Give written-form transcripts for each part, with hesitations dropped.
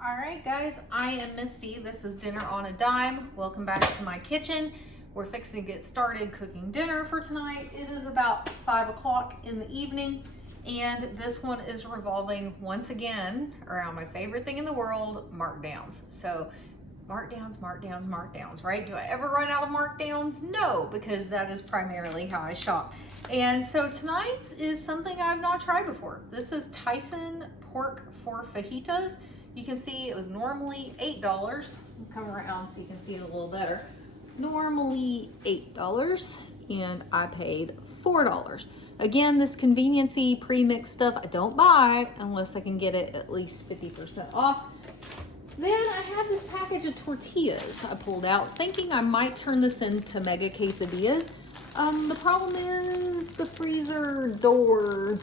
All right, guys, I am Misty. This is Dinner on a Dime. Welcome back to my kitchen. We're fixing to get started cooking dinner for tonight. It is about 5 o'clock in the evening, and this one is revolving once again around my favorite thing in the world, markdowns. So markdowns, right? Do I ever run out of markdowns? No, because that is primarily how I shop. And so tonight's is something I've not tried before. This is Tyson pork for fajitas. You can see it was normally $8. I'll come around so you can see it a little better. Normally $8, and I paid $4. Again, this conveniency pre-mixed stuff I don't buy unless I can get it at least 50% off. Then I had this package of tortillas I pulled out, thinking I might turn this into mega quesadillas. The problem is the freezer door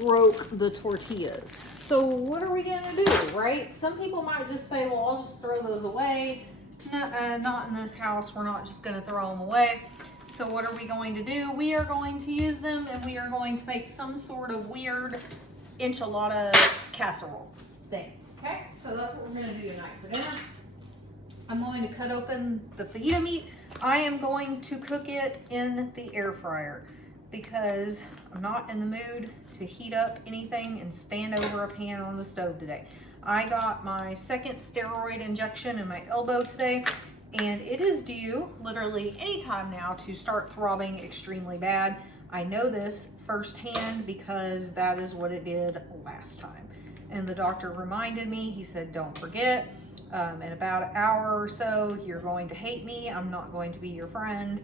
broke the tortillas. So what are we gonna do, right? Some people might just say, well, I'll just throw those away. No, not in this house. We're not just gonna throw them away. So what are we going to do? We are going to use them, and we are going to make some sort of weird enchilada casserole thing. Okay, so that's what we're gonna do tonight for dinner. I'm going to cut open the fajita meat. I am going to cook it in the air fryer because I'm not in the mood to heat up anything and stand over a pan on the stove today. I got my second steroid injection in my elbow today, and it is due literally anytime now to start throbbing extremely bad. I know this firsthand because that is what it did last time. And the doctor reminded me, he said, don't forget, in about an hour or so, you're going to hate me. I'm not going to be your friend.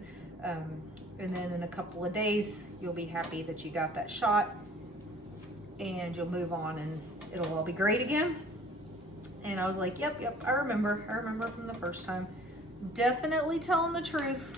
And then in a couple of days, you'll be happy that you got that shot and you'll move on and it'll all be great again. And I was like, yep, I remember from the first time. Definitely telling the truth.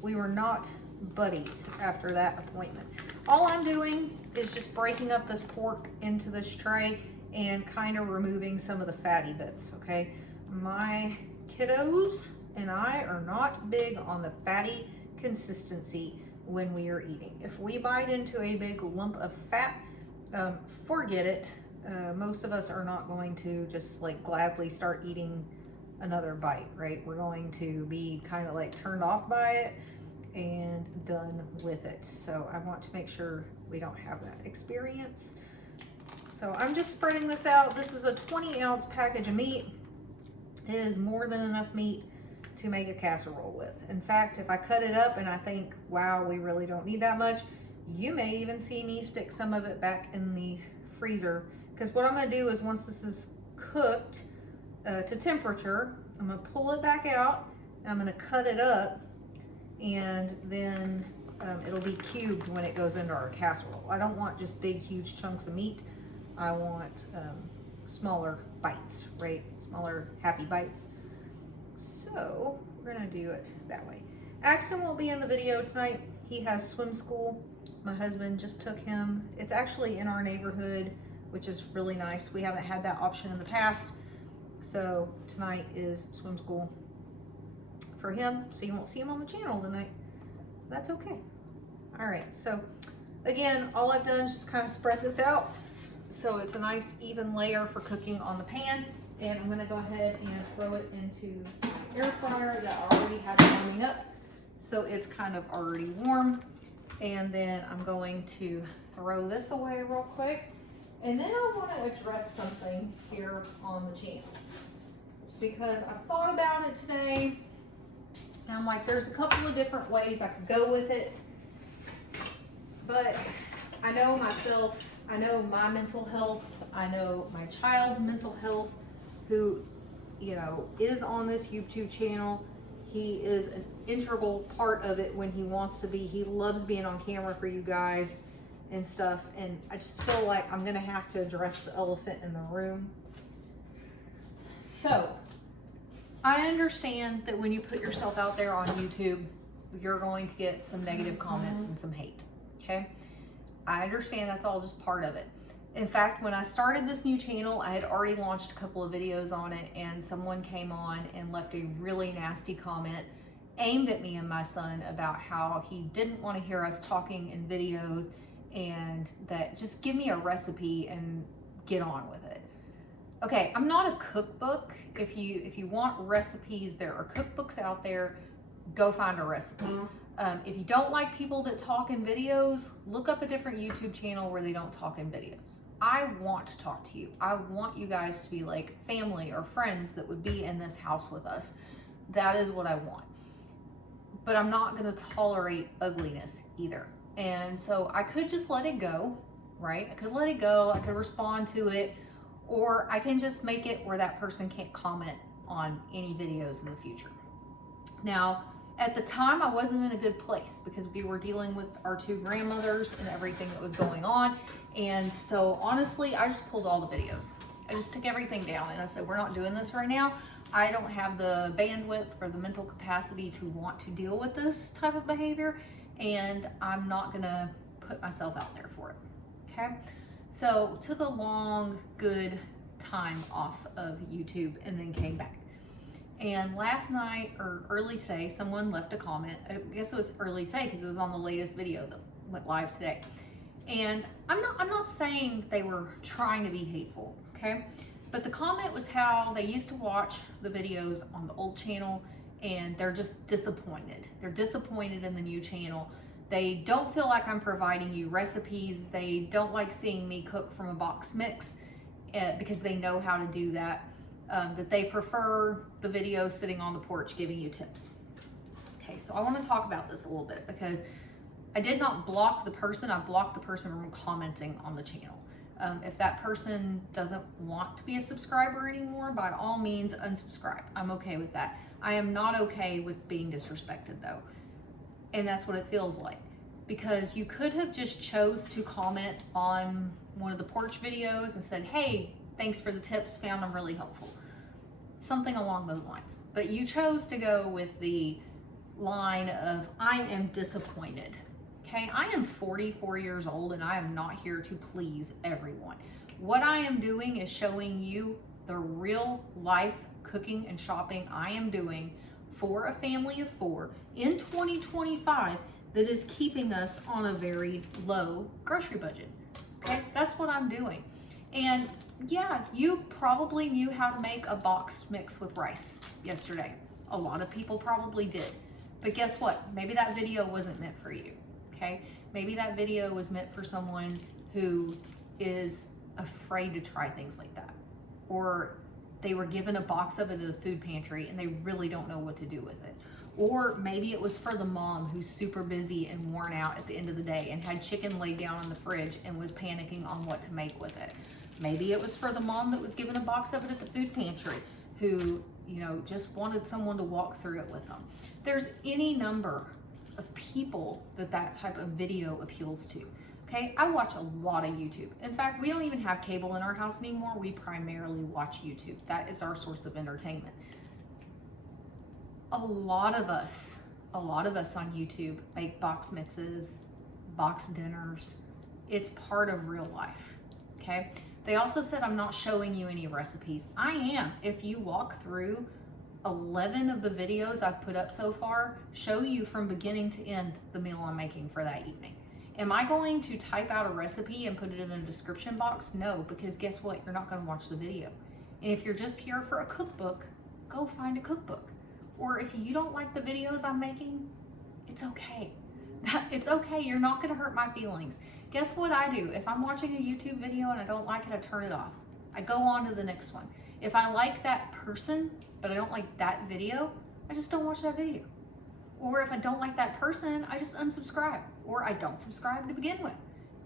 We were not buddies after that appointment. All I'm doing is just breaking up this pork into this tray and kind of removing some of the fatty bits, okay? My kiddos and I are not big on the fatty consistency when we are eating. If we bite into a big lump of fat, forget it. Most of us are not going to just like gladly start eating another bite, right? We're going to be kind of like turned off by it and done with it. So I want to make sure we don't have that experience. So I'm just spreading this out. This is a 20-ounce package of meat. It is more than enough meat to make a casserole with. In fact, if I cut it up and I think, wow, we really don't need that much, you may even see me stick some of it back in the freezer. Because what I'm gonna do is once this is cooked to temperature, I'm gonna pull it back out, and I'm gonna cut it up, and then it'll be cubed when it goes into our casserole. I don't want just big, huge chunks of meat. I want smaller bites, right? Smaller, happy bites. So we're gonna do it that way. Axton won't be in the video tonight. He has swim school. My husband just took him. It's actually in our neighborhood, which is really nice. We haven't had that option in the past. So tonight is swim school for him. So you won't see him on the channel tonight. That's okay. All right, so again, all I've done is just kind of spread this out so it's a nice even layer for cooking on the pan. And I'm gonna go ahead and throw it into my air fryer that I already had warming up. So it's kind of already warm. And then I'm going to throw this away real quick. And then I wanna address something here on the channel. Because I've thought about it today. And I'm like, there's a couple of different ways I could go with it. But I know myself, I know my mental health, I know my child's mental health, who, you know, is on this YouTube channel. He is an integral part of it when he wants to be. He loves being on camera for you guys and stuff. And I just feel like I'm gonna have to address the elephant in the room. So, I understand that when you put yourself out there on YouTube, you're going to get some negative comments and some hate, okay? I understand that's all just part of it. In fact, when I started this new channel, I had already launched a couple of videos on it, and someone came on and left a really nasty comment aimed at me and my son about how he didn't want to hear us talking in videos, and that just give me a recipe and get on with it. Okay, I'm not a cookbook. If you want recipes, there are cookbooks out there. Go find a recipe. If you don't like people that talk in videos, look up a different YouTube channel where they don't talk in videos. I want to talk to you. I want you guys to be like family or friends that would be in this house with us. That is what I want. But I'm not going to tolerate ugliness either. And so I could just let it go, right? I could let it go. I could respond to it. Or I can just make it where that person can't comment on any videos in the future. Now, at the time, I wasn't in a good place because we were dealing with our two grandmothers and everything that was going on. And so honestly, I just pulled all the videos. I just took everything down and I said, we're not doing this right now. I don't have the bandwidth or the mental capacity to want to deal with this type of behavior. And I'm not gonna put myself out there for it, okay? So took a long, good time off of YouTube and then came back. And last night or early today, someone left a comment. I guess it was early today because it was on the latest video that went live today. And I'm not saying they were trying to be hateful, okay? But the comment was how they used to watch the videos on the old channel and they're just disappointed. They're disappointed in the new channel. They don't feel like I'm providing you recipes. They don't like seeing me cook from a box mix because they know how to do that. That they prefer the videos sitting on the porch giving you tips. Okay, so I want to talk about this a little bit because I did not block the person. I blocked the person from commenting on the channel. If that person doesn't want to be a subscriber anymore, by all means, unsubscribe. I'm okay with that. I am not okay with being disrespected though. And that's what it feels like, because you could have just chose to comment on one of the porch videos and said, hey, thanks for the tips, found them really helpful. Something along those lines. But you chose to go with the line of, I am disappointed. Okay, I am 44 years old and I am not here to please everyone. What I am doing is showing you the real life cooking and shopping I am doing for a family of 4 in 2025 that is keeping us on a very low grocery budget. Okay, that's what I'm doing. And yeah, you probably knew how to make a boxed mix with rice yesterday. A lot of people probably did. But guess what? Maybe that video wasn't meant for you, okay? Maybe that video was meant for someone who is afraid to try things like that. Or they were given a box of it at a food pantry and they really don't know what to do with it. Or maybe it was for the mom who's super busy and worn out at the end of the day and had chicken laid down in the fridge and was panicking on what to make with it. Maybe it was for the mom that was given a box of it at the food pantry who, you know, just wanted someone to walk through it with them. There's any number of people that type of video appeals to. Okay, I watch a lot of YouTube. In fact, we don't even have cable in our house anymore. We primarily watch YouTube. That is our source of entertainment. A lot of us on YouTube make box mixes, box dinners. It's part of real life, okay? They also said I'm not showing you any recipes. I am. If you walk through 11 of the videos I've put up so far, show you from beginning to end the meal I'm making for that evening. Am I going to type out a recipe and put it in a description box? No, because guess what? You're not going to watch the video. And if you're just here for a cookbook, go find a cookbook. Or if you don't like the videos I'm making, it's okay. It's okay. You're not going to hurt my feelings. Guess what I do? If I'm watching a YouTube video and I don't like it, I turn it off. I go on to the next one. If I like that person, but I don't like that video, I just don't watch that video. Or if I don't like that person, I just unsubscribe. Or I don't subscribe to begin with.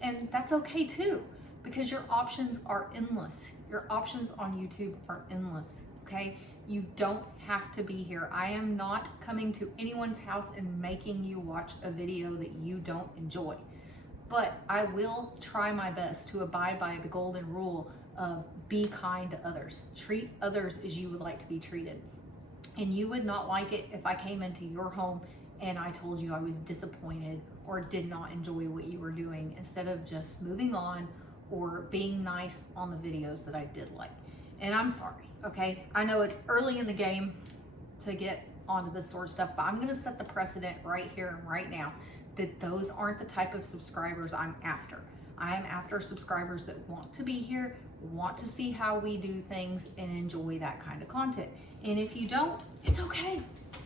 And that's okay too, because your options are endless. Your options on YouTube are endless, okay? You don't have to be here. I am not coming to anyone's house and making you watch a video that you don't enjoy. But I will try my best to abide by the golden rule of be kind to others. Treat others as you would like to be treated. And you would not like it if I came into your home and I told you I was disappointed or did not enjoy what you were doing, instead of just moving on or being nice on the videos that I did like. And I'm sorry, okay? I know it's early in the game to get onto this sort of stuff, but I'm gonna set the precedent right here and right now that those aren't the type of subscribers I'm after. I am after subscribers that want to be here, want to see how we do things and enjoy that kind of content. And if you don't, it's okay.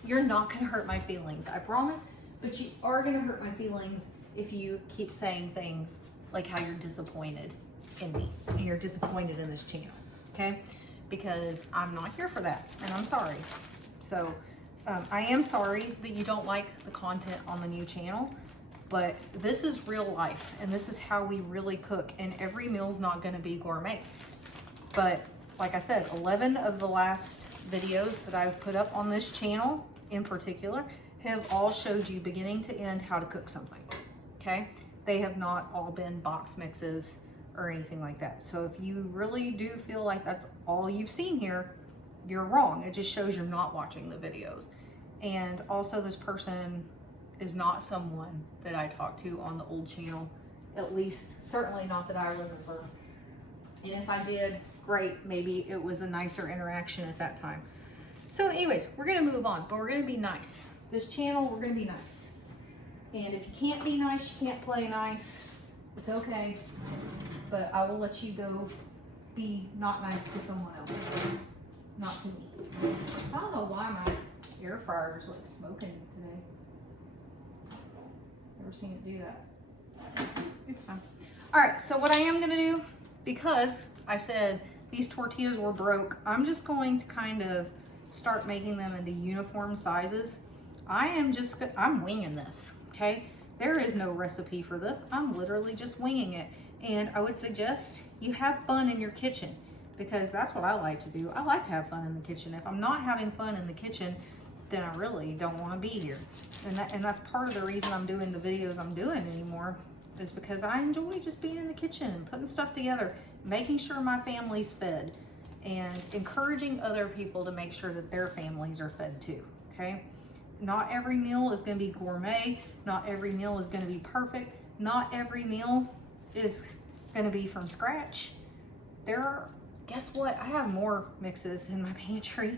You're not gonna hurt my feelings, I promise, but you are gonna hurt my feelings if you keep saying things like how you're disappointed in me and you're disappointed in this channel, okay? Because I'm not here for that, and I'm sorry. So I am sorry that you don't like the content on the new channel, but this is real life, and this is how we really cook, and every meal's not gonna be gourmet. But like I said, 11 of the last videos that I've put up on this channel in particular have all showed you beginning to end how to cook something, okay? They have not all been box mixes or anything like that. So if you really do feel like that's all you've seen here, you're wrong. It just shows you're not watching the videos. And also, this person is not someone that I talked to on the old channel, at least certainly not that I remember. And if I did, great, maybe it was a nicer interaction at that time. So anyways, we're gonna move on, but we're gonna be nice. This channel, we're gonna be nice. And if you can't be nice, you can't play nice, it's okay. But I will let you go be not nice to someone else, not to me. I don't know why my air fryer is like smoking today. Never seen it do that. It's fine. All right, so what I am gonna do, because I said these tortillas were broke, I'm just going to kind of start making them into uniform sizes. I'm winging this, okay? There is no recipe for this. I'm literally just winging it. And I would suggest you have fun in your kitchen, because that's what I like to do. I like to have fun in the kitchen. If I'm not having fun in the kitchen, then I really don't want to be here. And that's part of the reason I'm doing the videos I'm doing anymore, is because I enjoy just being in the kitchen and putting stuff together, making sure my family's fed, and encouraging other people to make sure that their families are fed too, okay? Not every meal is going to be gourmet. Not every meal is going to be perfect. Not every meal is going to be from scratch. Guess what? I have more mixes in my pantry.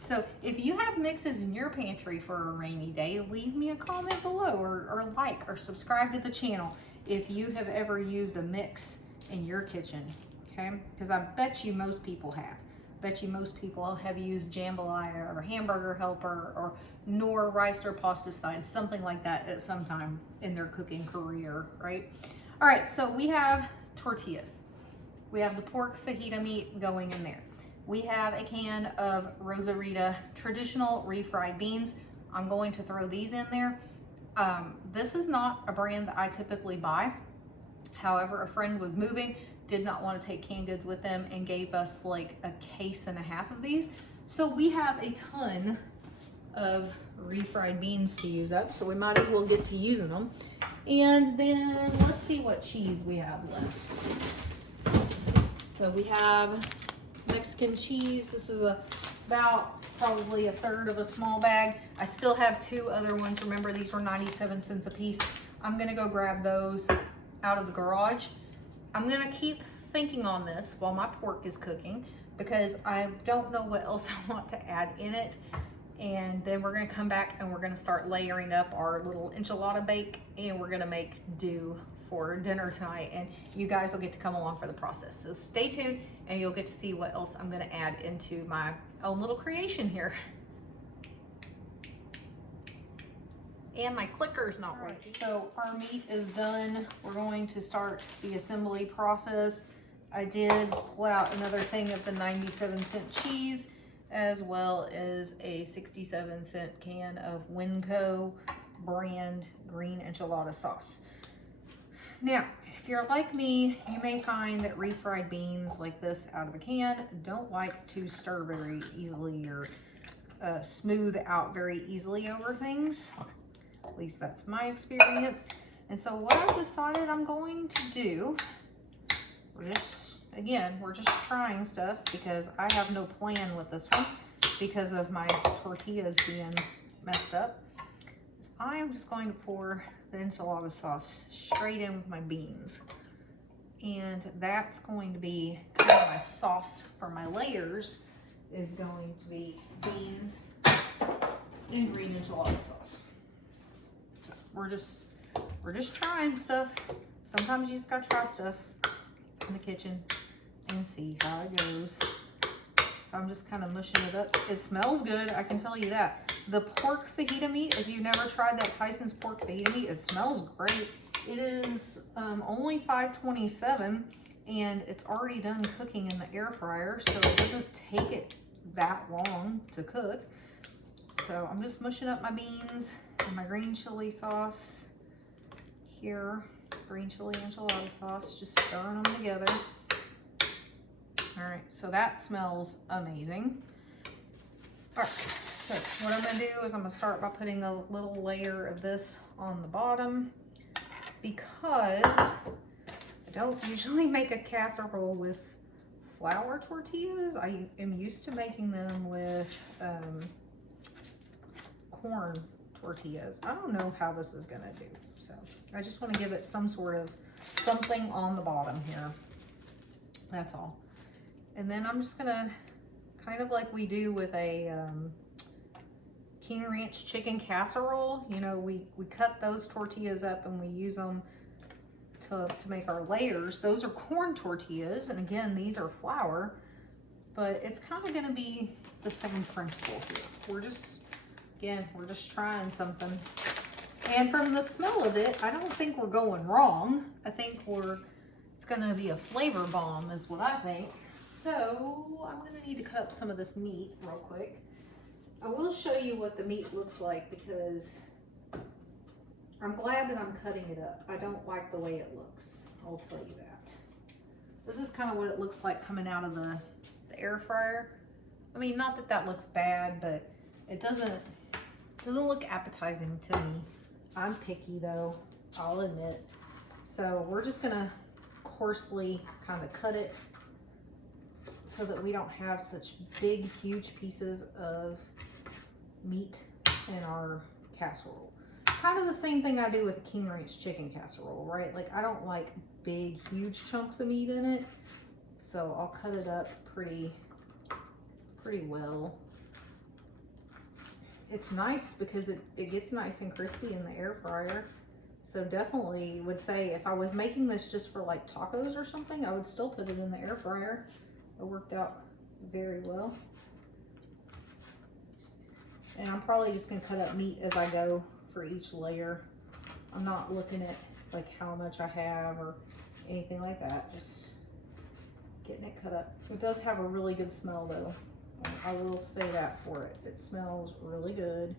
So if you have mixes in your pantry for a rainy day, leave me a comment below, or like or subscribe to the channel if you have ever used a mix in your kitchen, okay? Because I bet you most people have. Bet you most people have used jambalaya or hamburger helper or Knorr rice or pasta sides, something like that at some time in their cooking career, right? All right, so we have tortillas. We have the pork fajita meat going in there. We have a can of Rosarita traditional refried beans. I'm going to throw these in there. This is not a brand that I typically buy. However, a friend was moving, did not want to take canned goods with them, and gave us like a case and a half of these. So we have a ton of refried beans to use up, so we might as well get to using them. And then let's see what cheese we have left. So we have Mexican cheese. This is about probably a third of a small bag. I still have 2 other ones. Remember, these were 97 cents a piece. I'm gonna go grab those out of the garage. I'm gonna keep thinking on this while my pork is cooking, because I don't know what else I want to add in it. And then we're gonna come back and we're gonna start layering up our little enchilada bake, and we're gonna make do for dinner tonight, and you guys will get to come along for the process. So stay tuned and you'll get to see what else I'm gonna add into my own little creation here. And my clicker's not working. So our meat is done. We're going to start the assembly process. I did pull out another thing of the 97-cent cheese, as well as a 67-cent can of Winco brand green enchilada sauce. Now, if you're like me, you may find that refried beans like this out of a can don't like to stir very easily or smooth out very easily over things. At least that's my experience. And so what I've decided I'm going to do, we're just trying stuff, because I have no plan with this one because of my tortillas being messed up. I am just going to pour the enchilada sauce straight in with my beans. And that's going to be kind of my sauce for my layers, is going to be beans and green enchilada sauce. So we're just trying stuff. Sometimes you just gotta try stuff in the kitchen. and see how it goes. So I'm just kind of mushing it up. It smells good, I can tell you that. The pork fajita meat, if you've never tried that Tyson's pork fajita meat, it smells great. It is only $5.27, and it's already done cooking in the air fryer, so it doesn't take it that long to cook. So I'm just mushing up my beans and my green chili sauce here. Green chili enchilada sauce, just stirring them together. All right, so that smells amazing. All right, so what I'm gonna do is I'm gonna start by putting a little layer of this on the bottom, because I don't usually make a casserole with flour tortillas. I am used to making them with corn tortillas. I don't know how this is gonna do, so I just want to give it some sort of something on the bottom here. That's all. And then I'm just gonna, kind of like we do with a King Ranch chicken casserole, you know, we cut those tortillas up and we use them to make our layers. Those are corn tortillas, and again, these are flour, but it's kind of gonna be the same principle here. We're just trying something. And from the smell of it, I don't think we're going wrong. I think it's gonna be a flavor bomb is what I think. So I'm gonna need to cut up some of this meat real quick. I will show you what the meat looks like, because I'm glad that I'm cutting it up. I don't like the way it looks, I'll tell you that. This is kind of what it looks like coming out of the air fryer. I mean, not that that looks bad, but it doesn't look appetizing to me. I'm picky though, I'll admit. So we're just gonna coarsely kind of cut it so that we don't have such big, huge pieces of meat in our casserole. Kind of the same thing I do with King Ranch chicken casserole, right? Like, I don't like big, huge chunks of meat in it, so I'll cut it up pretty well. It's nice because it gets nice and crispy in the air fryer. So definitely would say if I was making this just for like tacos or something, I would still put it in the air fryer. It worked out very well. And I'm probably just gonna cut up meat as I go for each layer. I'm not looking at like how much I have or anything like that, just getting it cut up. It does have a really good smell though. I will say that for it. It smells really good.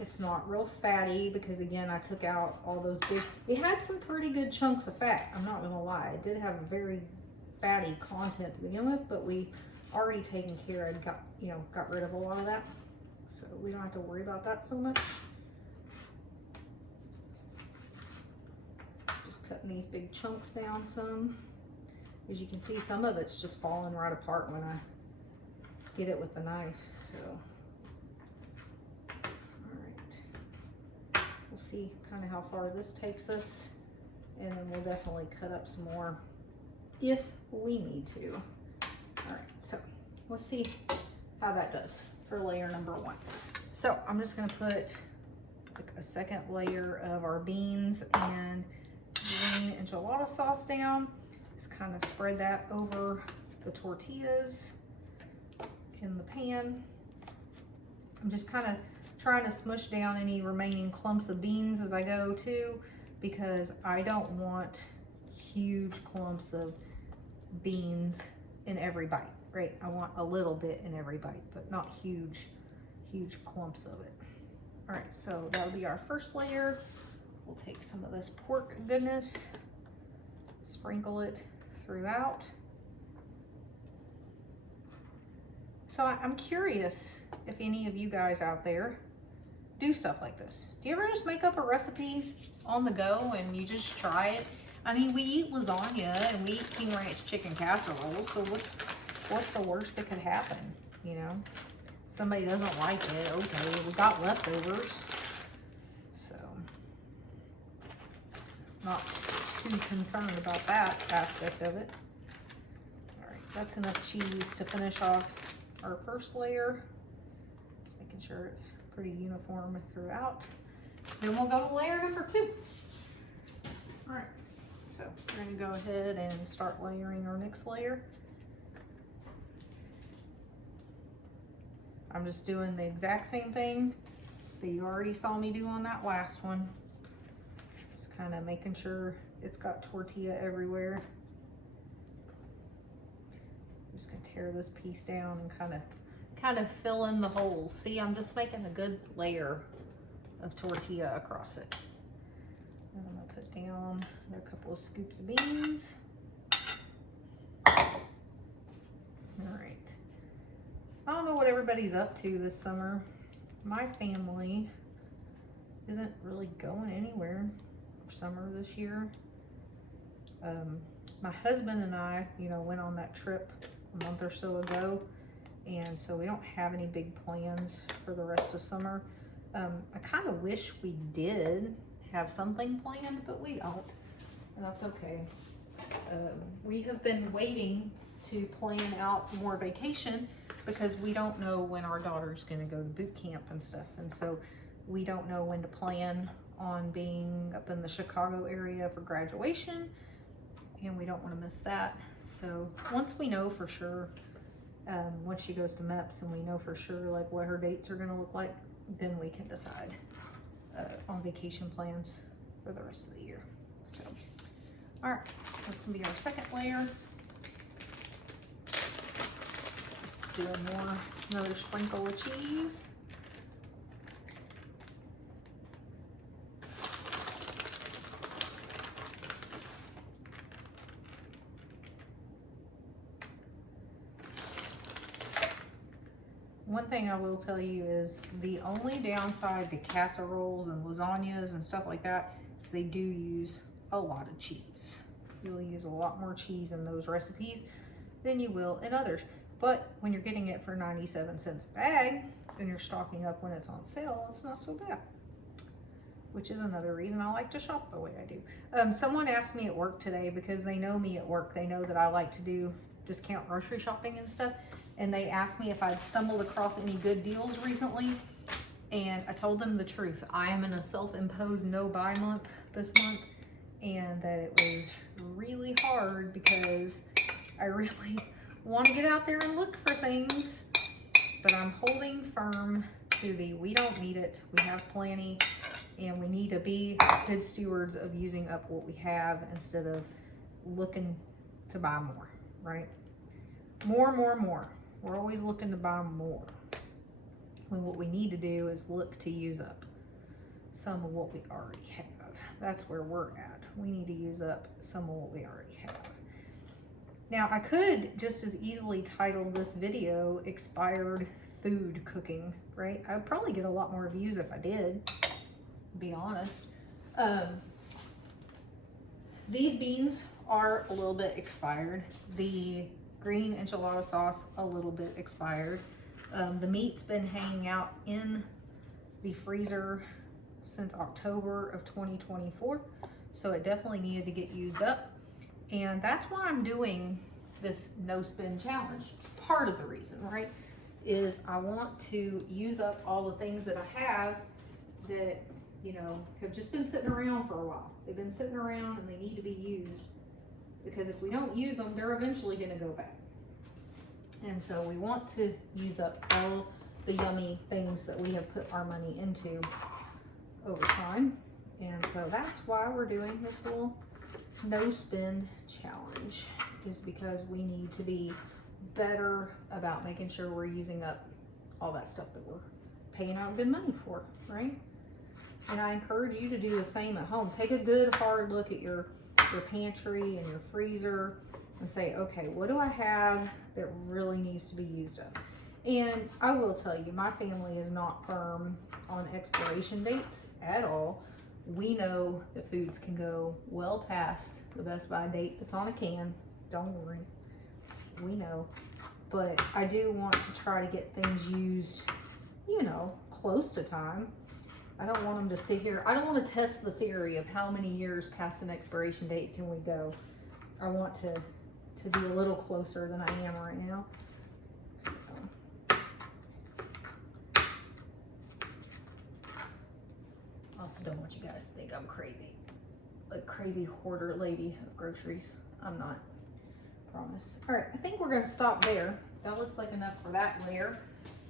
It's not real fatty because again, I took out all those big, it had some pretty good chunks of fat. I'm not gonna lie. It did have a very fatty content to begin with, but we already taken care and got rid of a lot of that. So we don't have to worry about that so much. Just cutting these big chunks down some. As you can see, some of it's just falling right apart when I get it with the knife, so. All right, we'll see kind of how far this takes us, and then we'll definitely cut up some more if we need to. All right, so let's see how that does for layer number one. So I'm just gonna put like a second layer of our beans and green enchilada sauce down. Just kind of spread that over the tortillas in the pan. I'm just kind of trying to smush down any remaining clumps of beans as I go too, because I don't want huge clumps of beans in every bite, right? I want a little bit in every bite, but not huge clumps of it. All right, so that'll be our first layer. We'll take some of this pork goodness, sprinkle it throughout. So I'm curious if any of you guys out there do stuff like this. Do you ever just make up a recipe on the go and you just try it? I mean, we eat lasagna and we eat King Ranch chicken casserole, so what's the worst that could happen, you know? Somebody doesn't like it, okay, we got leftovers. So, not too concerned about that aspect of it. All right, that's enough cheese to finish off our first layer. Just making sure it's pretty uniform throughout. Then we'll go to layer number two. All right, So we're gonna go ahead and start layering our next layer. I'm just doing the exact same thing that you already saw me do on that last one. Just kind of making sure it's got tortilla everywhere. I'm just gonna tear this piece down and kind of fill in the holes. See, I'm just making a good layer of tortilla across it. And I'm gonna put down a couple of scoops of beans. All right. I don't know what everybody's up to this summer. My family isn't really going anywhere for summer this year. My husband and I, went on that trip a month or so ago, and so we don't have any big plans for the rest of summer. I kind of wish we did have something planned, but we don't, and that's okay. We have been waiting to plan out more vacation because we don't know when our daughter's going to go to boot camp and stuff, and so we don't know when to plan on being up in the Chicago area for graduation, and we don't want to miss that. So once we know for sure, once she goes to MEPS and we know for sure like what her dates are going to look like, then we can decide on vacation plans for the rest of the year. So all right, that's gonna be our second layer. Just do another sprinkle of cheese. One thing I will tell you is the only downside to casseroles and lasagnas and stuff like that is they do use a lot of cheese. You'll use a lot more cheese in those recipes than you will in others. But when you're getting it for 97 cents a bag and you're stocking up when it's on sale, it's not so bad. Which is another reason I like to shop the way I do. Someone asked me at work today, because they know me at work, they know that I like to do discount grocery shopping and stuff, and they asked me if I'd stumbled across any good deals recently, and I told them the truth. I am in a self-imposed no-buy month this month, and that it was really hard because I really want to get out there and look for things, but I'm holding firm to the we don't need it, we have plenty, and we need to be good stewards of using up what we have instead of looking to buy more, right? More. We're always looking to buy more, when what we need to do is look to use up some of what we already have. That's where we're at. We need to use up some of what we already have. Now, I could just as easily title this video Expired Food Cooking, right? I'd probably get a lot more views if I did, to be honest. These beans are a little bit expired. The green enchilada sauce, a little bit expired. The meat's been hanging out in the freezer since October of 2024, so it definitely needed to get used up. And that's why I'm doing this no spin challenge. Part of the reason, right, is I want to use up all the things that I have that, have just been sitting around for a while. They've been sitting around and they need to be used, because if we don't use them, they're eventually going to go bad. And so we want to use up all the yummy things that we have put our money into over time. And so that's why we're doing this little no spin challenge, is because we need to be better about making sure we're using up all that stuff that we're paying out good money for, right? And I encourage you to do the same at home. Take a good hard look at your pantry and your freezer and say, okay, what do I have that really needs to be used up? And I will tell you, my family is not firm on expiration dates at all. We know that foods can go well past the best by date that's on a can. Don't worry, we know. But I do want to try to get things used, close to time. I don't want them to sit here. I don't want to test the theory of how many years past an expiration date can we go. I want to be a little closer than I am right now. So. I also don't want you guys to think I'm crazy. a crazy hoarder lady of groceries. I'm not, promise. All right, I think we're gonna stop there. That looks like enough for that layer.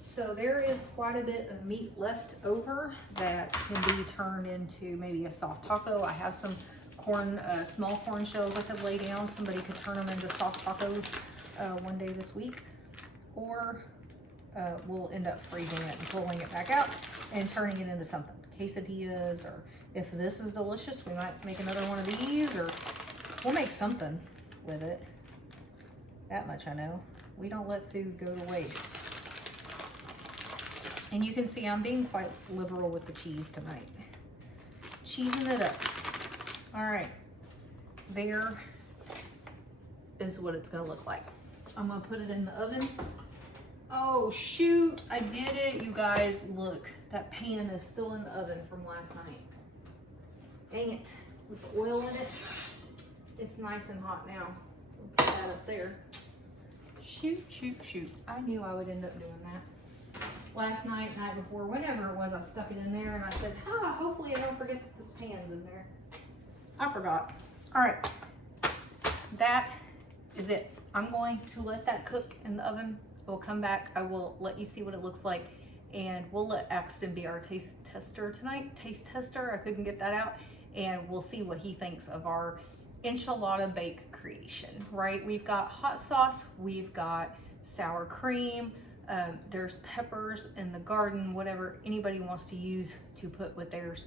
So there is quite a bit of meat left over that can be turned into maybe a soft taco. I have some corn, small corn shells I could lay down. Somebody could turn them into soft tacos one day this week. Or we'll end up freezing it and pulling it back out and turning it into something. Quesadillas, or if this is delicious, we might make another one of these, or we'll make something with it. That much I know. We don't let food go to waste. And you can see I'm being quite liberal with the cheese tonight. Cheesing it up. All right, there is what it's gonna look like. I'm gonna put it in the oven. Oh shoot, I did it, you guys. Look, that pan is still in the oven from last night. Dang it, with the oil in it. It's nice and hot now. We'll put that up there. Shoot, shoot, shoot. I knew I would end up doing that. Last night, night before, whenever it was, I stuck it in there and I said, hopefully I don't forget that this pan's in there. I forgot. All right, that is it. I'm going to let that cook in the oven. We'll come back. I will let you see what it looks like, and we'll let Axton be our taste tester tonight. Taste tester, I couldn't get that out, and we'll see what he thinks of our enchilada bake creation, right? We've got hot sauce, we've got sour cream, there's peppers in the garden, whatever anybody wants to use to put with theirs,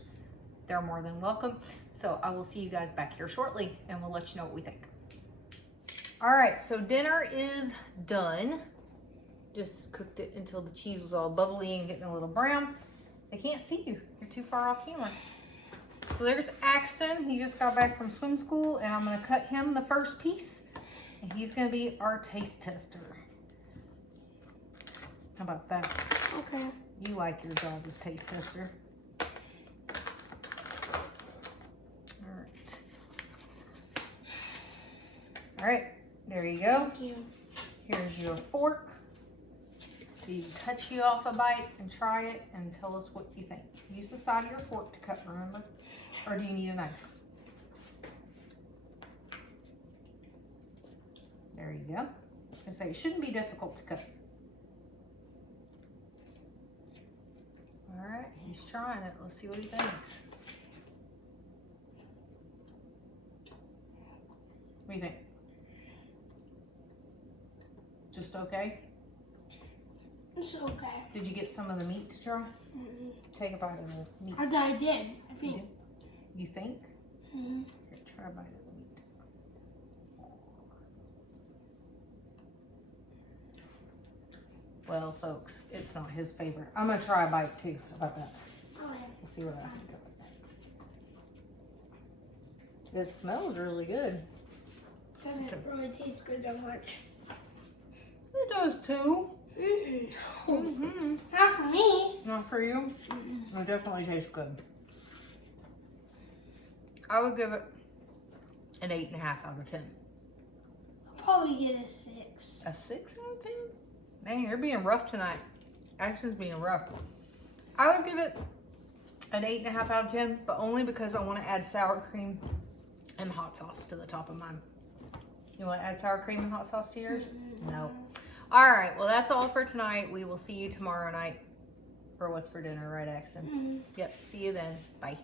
they're more than welcome. So I will see you guys back here shortly, and we'll let you know what we think. All right, so dinner is done. Just cooked it until the cheese was all bubbly and getting a little brown. They can't see you, you're too far off camera. So there's Axton, he just got back from swim school, and I'm gonna cut him the first piece, and he's gonna be our taste tester. How about that? Okay. You like your job as taste tester. All right, there you go. Thank you. Here's your fork. So you can cut you off a bite and try it and tell us what you think. Use the side of your fork to cut, remember? Or do you need a knife? There you go. I was gonna say, it shouldn't be difficult to cut. All right, he's trying it. Let's see what he thinks. What do you think? Just okay? It's okay. Did you get some of the meat to try? Mm-hmm. Take a bite of the meat. I did. I think. You think? Mm-hmm. Here, try a bite of the meat. Well, folks, it's not his favorite. I'm gonna try a bite too. How about that? Okay. We'll see what I think of it. It smells really good. Doesn't really taste good that much. It does too. Mm-mm. Mm-hmm. Not for me. Not for you? Mm-mm. It definitely tastes good. I would give it an 8.5 out of 10. I'll probably get a 6. A 6 out of 10? Dang, you're being rough tonight. Action's being rough. I would give it an 8.5 out of 10, but only because I want to add sour cream and hot sauce to the top of mine. You want to add sour cream and hot sauce to yours? No. All right, well, that's all for tonight. We will see you tomorrow night for what's for dinner, right, Axton? Mm-hmm. Yep, see you then. Bye.